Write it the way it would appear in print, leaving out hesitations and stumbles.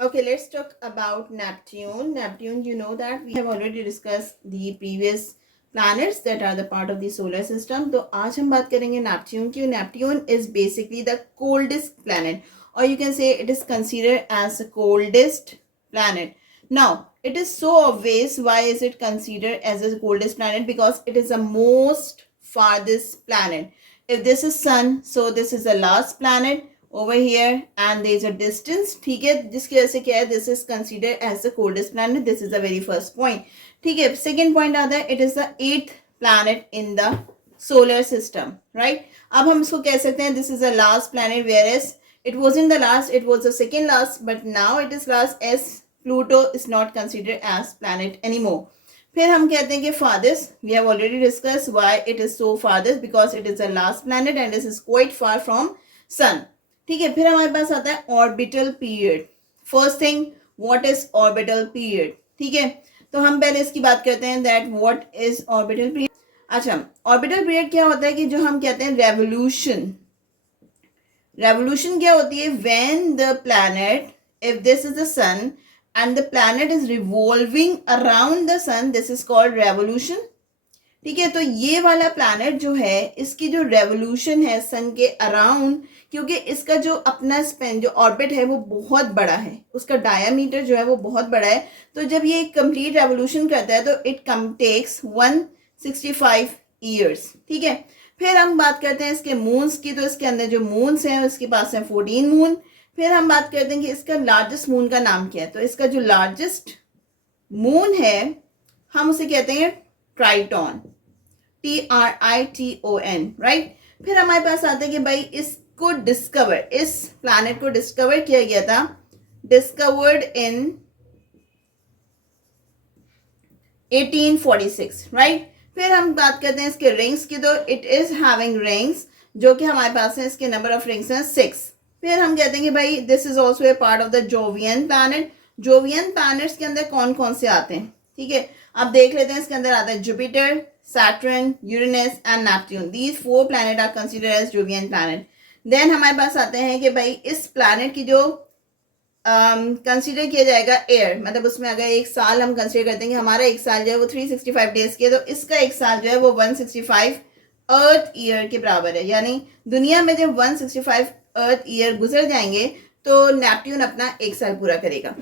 Okay, let's talk about Neptune. Neptune, you know that we have already discussed the previous planets that are the part of the solar system. तो आज हम बात करेंगे Neptune की. Neptune is basically the coldest planet, or you can say it is considered as the coldest planet. Now, it is so obvious why is it considered as the coldest planet, because it is the most farthest planet. If this is sun, so this is the last planet over here and there is a distance. ठीक है, जिसकी वजह से क्या है, this is considered as the coldest planet. This is the very first point. ठीक है, second point आता है, it is the 8th planet in the solar system, right? अब हम इसको कह सकते हैं this is the last planet, whereas it wasn't the last, it was the second last, but now it is last as Pluto is not considered as planet anymore. फिर हम कहते हैं कि farthest, we have already discussed why it is so farthest, because it is the last planet and this is quite far from sun. ठीक है, फिर हमारे पास आता है orbital period. First thing, what is orbital period? ठीक है, तो हम पहले इसकी बात करते हैं that what is orbital period. अच्छा, ऑर्बिटल पीरियड क्या होता है कि जो हम कहते हैं रेवोल्यूशन. रेवोल्यूशन क्या होती है? When the planet, if this is the sun and the planet is revolving around the sun, this is called revolution. ठीक है, तो ये वाला प्लैनेट जो है, इसकी जो रेवोल्यूशन है सन के अराउंड, क्योंकि इसका जो अपना स्पेन जो ऑर्बिट है वो बहुत बड़ा है, उसका डायामीटर जो है वो बहुत बड़ा है, तो जब ये कंप्लीट रेवोल्यूशन करता है तो इट टेक्स 165 ईयर्स. ठीक है, फिर हम बात करते हैं इसके मून्स की. तो इसके अंदर जो मून्स हैं उसके पास है 14 मून. फिर हम बात करते हैं कि इसका लार्जेस्ट मून का नाम क्या है. तो इसका जो लार्जेस्ट मून है हम उसे कहते हैं ट्राइटॉन, TRITON, राइट. फिर हमारे पास आता है कि भाई इसको डिस्कवर, इस प्लैनेट को डिस्कवर किया गया था, डिस्कवर्ड इन 1846, राइट. फिर हम बात करते हैं इसके रिंग्स की. तो इट इज हैविंग रिंग्स, जो कि हमारे पास है, इसके नंबर ऑफ रिंग्स हैं 6. फिर हम कहते हैं कि भाई this is also a part of the Jovian planet. Jovian planets के अंदर कौन कौन से आते हैं? ठीक है, अब देख लेते हैं. इसके अंदर आता है Jupiter, Saturn, Uranus and Neptune. These 4 planet are considered as Jovian planet. Then हमारे पास आते हैं कि भाई इस प्लैनेट की जो कंसिडर किया जाएगा एयर, मतलब उसमें अगर एक साल हम कंसिडर करते हैं कि हमारा एक साल जो है वो 365 डेज के, तो इसका एक साल जो है वो 165 अर्थ ईयर के बराबर है. यानी दुनिया में जब 165 अर्थ ईयर गुजर जाएंगे तो नेपट्यून अपना एक साल पूरा करेगा.